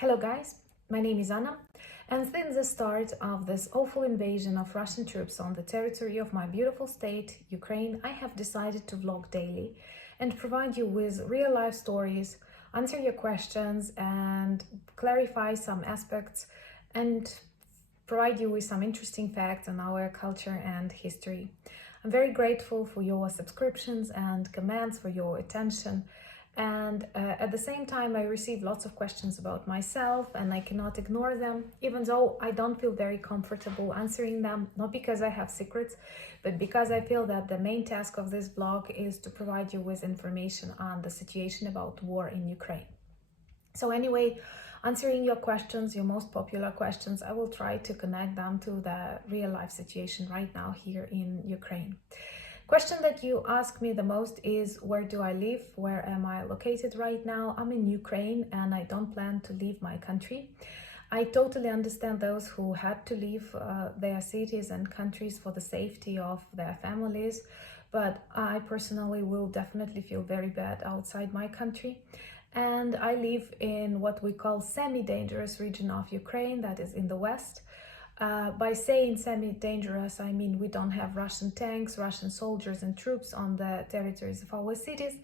Hello guys, my name is Anna, and since the start of this awful invasion of Russian troops on the territory of my beautiful state, Ukraine, I have decided to vlog daily and provide you with real-life stories, answer your questions and clarify some aspects and provide you with some interesting facts on our culture and history. I'm very grateful for your subscriptions and comments, for your attention. And at the same time, I receive lots of questions about myself and I cannot ignore them, even though I don't feel very comfortable answering them, not because I have secrets, but because I feel that the main task of this blog is to provide you with information on the situation about war in Ukraine. So anyway, answering your questions, your most popular questions, I will try to connect them to the real life situation right now here in Ukraine. Question that you ask me the most is, where do I live? Where am I located right now? I'm in Ukraine and I don't plan to leave my country. I totally understand those who had to leave their cities and countries for the safety of their families, but I personally will definitely feel very bad outside my country. And I live in what we call semi-dangerous region of Ukraine, that is in the west. By saying semi-dangerous, I mean we don't have Russian tanks, Russian soldiers and troops on the territories of our cities,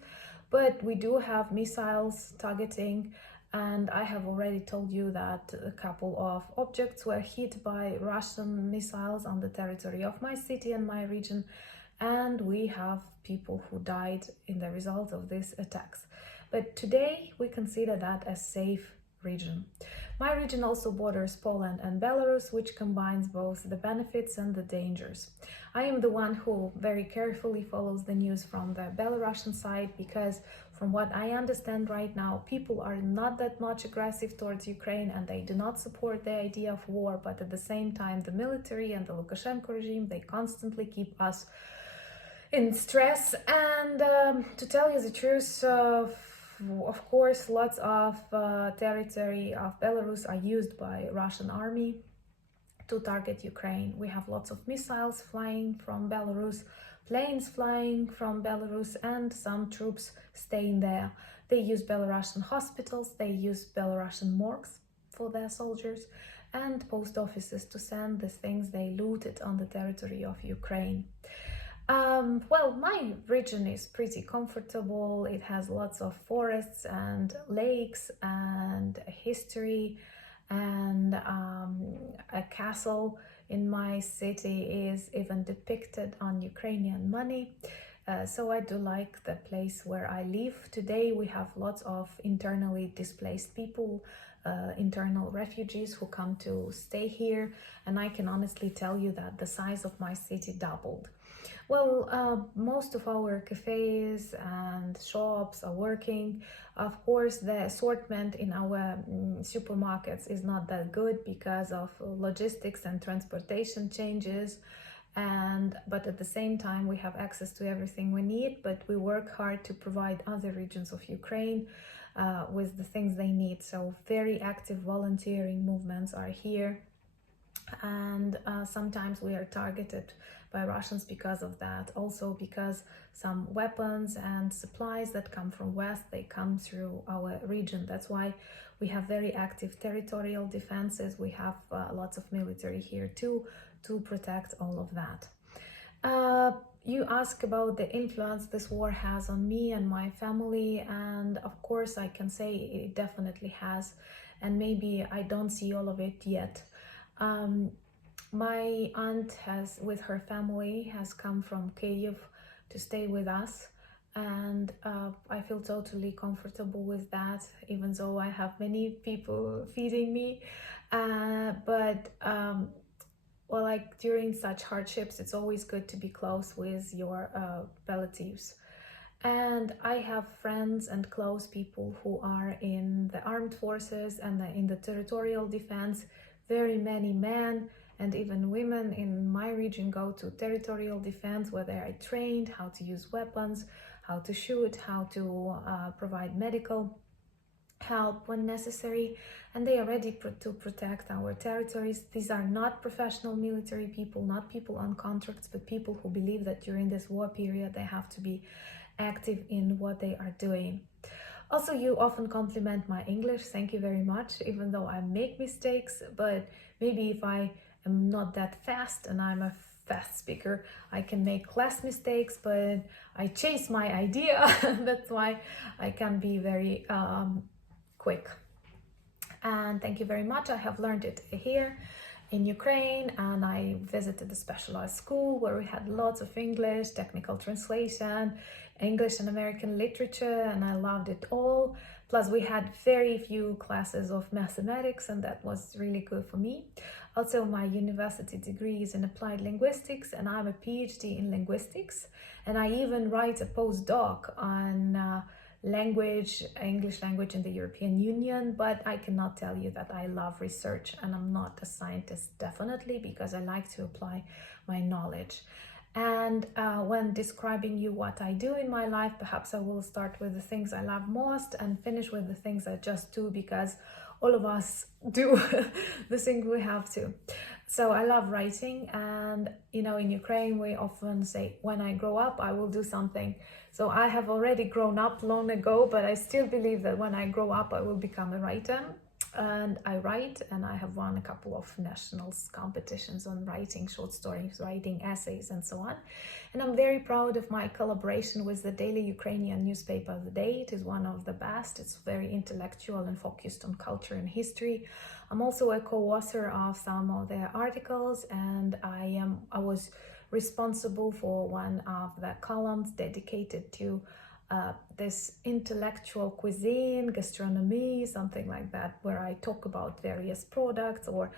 but we do have missiles targeting, and I have already told you that a couple of objects were hit by Russian missiles on the territory of my city and my region, and we have people who died in the result of these attacks. But today we consider that a safe region. My region also borders Poland and Belarus, which combines both the benefits and the dangers. I am the one who very carefully follows the news from the Belarusian side because from what I understand right now, people are not that much aggressive towards Ukraine and they do not support the idea of war, but at the same time the military and the Lukashenko regime, they constantly keep us in stress. And to tell you the truth, of course, lots of territory of Belarus are used by Russian army to target Ukraine. We have lots of missiles flying from Belarus, planes flying from Belarus, and some troops staying there. They use Belarusian hospitals, they use Belarusian morgues for their soldiers, and post offices to send the things they looted on the territory of Ukraine. Well, my region is pretty comfortable. It has lots of forests and lakes and a history, and a castle in my city is even depicted on Ukrainian money. So I do like the place where I live. Today we have lots of internally displaced people, internal refugees who come to stay here, and I can honestly tell you that the size of my city doubled. Well, most of our cafes and shops are working. Of course, the assortment in our supermarkets is not that good because of logistics and transportation changes. But at the same time, we have access to everything we need, but we work hard to provide other regions of Ukraine with the things they need. So very active volunteering movements are here. And sometimes we are targeted by Russians because of that. Also because some weapons and supplies that come from West, they come through our region. That's why we have very active territorial defenses. We have lots of military here too, to protect all of that. You ask about the influence this war has on me and my family, and of course I can say it definitely has, and maybe I don't see all of it yet. My aunt with her family has come from Kyiv to stay with us, and I feel totally comfortable with that, even though I have many people feeding me. Well, like during such hardships, it's always good to be close with your relatives. And I have friends and close people who are in the armed forces and in the territorial defense. Very many men and even women in my region go to territorial defense, where they are trained how to use weapons, how to shoot, how to provide medical help when necessary, and they are ready to protect our territories. These are not professional military people, not people on contracts, but people who believe that during this war period they have to be active in what they are doing. Also, you often compliment my English. Thank you very much, even though I make mistakes. But maybe if I am not that fast and I'm a fast speaker, I can make less mistakes, but I chase my idea. That's why I can be very quick. And thank you very much. I have learned it here in Ukraine, and I visited a specialized school where we had lots of English, technical translation, English and American literature, and I loved it all. Plus, we had very few classes of mathematics, and that was really good for me. Also, my university degree is in applied linguistics, and I'm a PhD in linguistics, and I even write a postdoc on language, English language in the European Union, but I cannot tell you that I love research, and I'm not a scientist, definitely, because I like to apply my knowledge. And when describing you what I do in my life, perhaps I will start with the things I love most and finish with the things I just do because all of us do the thing we have to. So I love writing, and in Ukraine we often say, when I grow up I will do something. So I have already grown up long ago, but I still believe that when I grow up I will become a writer. And I write, and I have won a couple of national competitions on writing short stories, writing essays, and so on. And I'm very proud of my collaboration with the daily Ukrainian newspaper The Day. It is one of the best. It's very intellectual and focused on culture and history. I'm also a co-author of some of their articles, and I was responsible for one of the columns dedicated to this intellectual cuisine, gastronomy, something like that, where I talk about various products or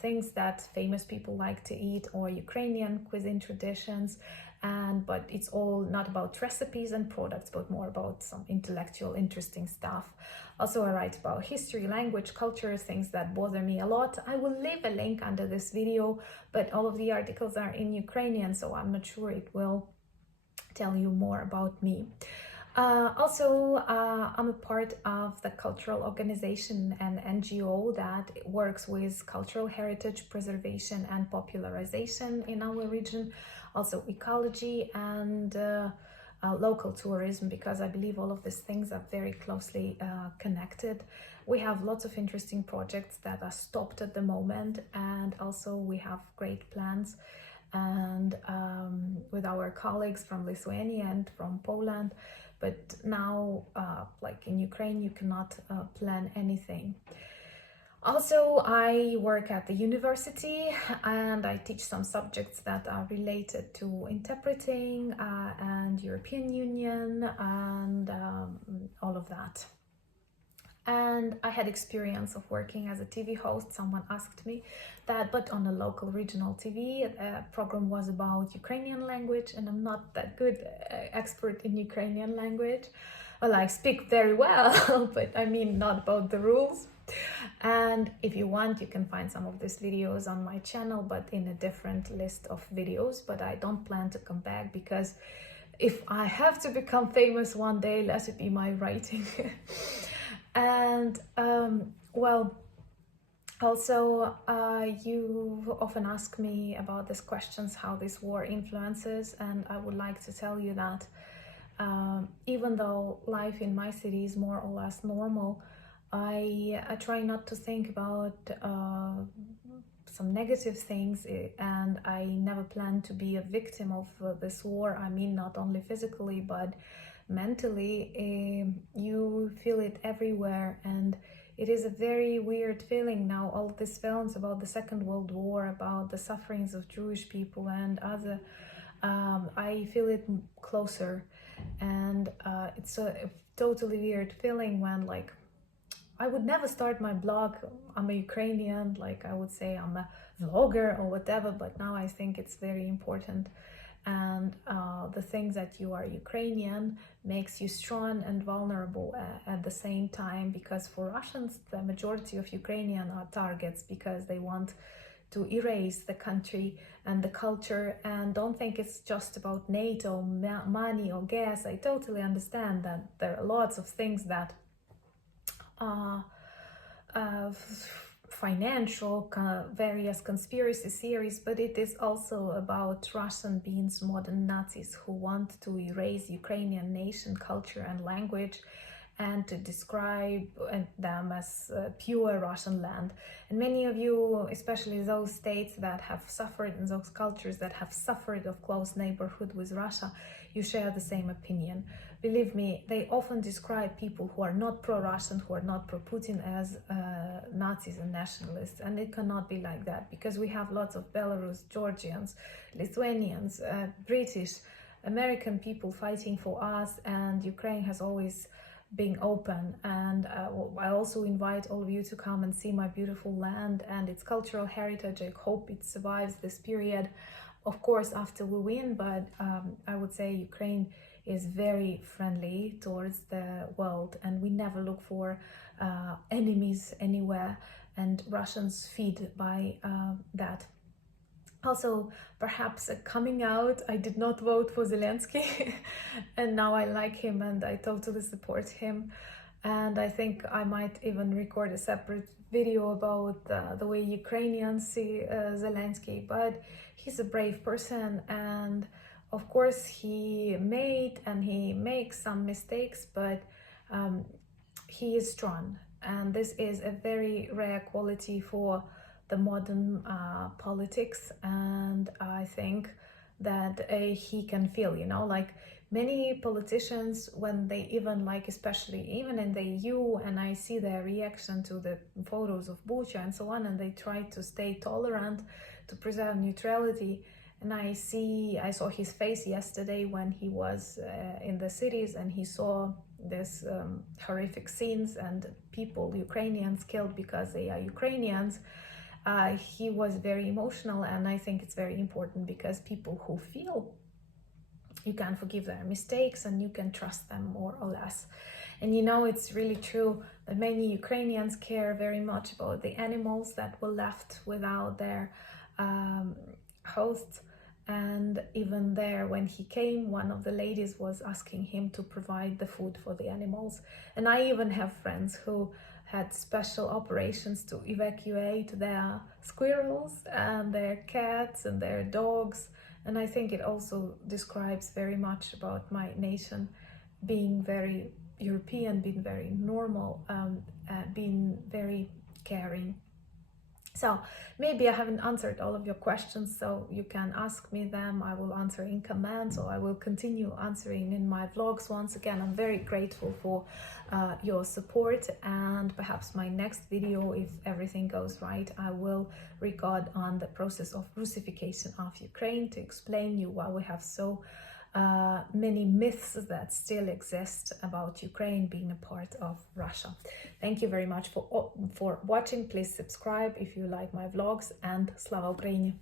things that famous people like to eat, or Ukrainian cuisine traditions. But it's all not about recipes and products, but more about some intellectual, interesting stuff. Also, I write about history, language, culture, things that bother me a lot. I will leave a link under this video, but all of the articles are in Ukrainian, so I'm not sure it will tell you more about me. I'm a part of the cultural organization and NGO that works with cultural heritage preservation and popularization in our region, also ecology and local tourism, because I believe all of these things are very closely connected. We have lots of interesting projects that are stopped at the moment, and also we have great plans and with our colleagues from Lithuania and from Poland. But now, like in Ukraine, you cannot plan anything. Also, I work at the university, and I teach some subjects that are related to interpreting and European Union and all of that. And I had experience of working as a TV host. Someone asked me that, but on a local regional TV. The program was about Ukrainian language, and I'm not that good expert in Ukrainian language. Well, I speak very well, but I mean not about the rules. And if you want, you can find some of these videos on my channel, but in a different list of videos. But I don't plan to come back, because if I have to become famous one day, let it be my writing. And also you often ask me about these questions, how this war influences, and I would like to tell you that even though life in my city is more or less normal, I try not to think about some negative things, and I never plan to be a victim of this war. I mean, not only physically, but mentally. You feel it everywhere, and it is a very weird feeling now. All these films about the Second World War, about the sufferings of Jewish people and other, I feel it closer, and it's a totally weird feeling when, like, I would never start my blog, I'm a Ukrainian, like I would say I'm a vlogger or whatever, but now I think it's very important. And the thing that you are Ukrainian makes you strong and vulnerable at the same time, because for Russians, the majority of Ukrainians are targets, because they want to erase the country and the culture. And don't think it's just about NATO, money or gas. I totally understand that there are lots of things that financial, various conspiracy theories, but it is also about Russian beings, modern Nazis, who want to erase Ukrainian nation, culture and language. and to describe them as pure Russian land. And many of you, especially those states that have suffered and those cultures that have suffered of close neighborhood with Russia, you share the same opinion. Believe me, they often describe people who are not pro-Russian, who are not pro-Putin as Nazis and nationalists, and it cannot be like that, because we have lots of Belarus, Georgians, Lithuanians, British, American people fighting for us, and Ukraine has always being open. And I also invite all of you to come and see my beautiful land and its cultural heritage. I hope it survives this period, of course, after we win, but I would say Ukraine is very friendly towards the world, and we never look for enemies anywhere, and Russians feed by that. Also, perhaps coming out, I did not vote for Zelensky and now I like him and I totally support him. And I think I might even record a separate video about the way Ukrainians see Zelensky, but he's a brave person, and of course he made and he makes some mistakes, but he is strong, and this is a very rare quality for the modern politics. And I think that he can feel, you know, like many politicians, when they even, like, especially even in the EU, and I see their reaction to the photos of Bucha and so on, and they try to stay tolerant to preserve neutrality. And I saw his face yesterday when he was in the cities and he saw this horrific scenes and people, Ukrainians, killed because they are Ukrainians. He was very emotional, and I think it's very important, because people who feel, you can forgive their mistakes and you can trust them more or less. And you know, it's really true that many Ukrainians care very much about the animals that were left without their hosts. And even there, when he came, one of the ladies was asking him to provide the food for the animals. And I even have friends who had special operations to evacuate their squirrels and their cats and their dogs. And I think it also describes very much about my nation being very European, being very normal, being very caring. So maybe I haven't answered all of your questions, so you can ask me them. I will answer in comments, or I will continue answering in my vlogs. Once again, I'm very grateful for your support, and perhaps my next video, if everything goes right, I will record on the process of Russification of Ukraine, to explain you why we have so many myths that still exist about Ukraine being a part of Russia. Thank you very much for watching. Please subscribe if you like my vlogs, and Slava Ukraini!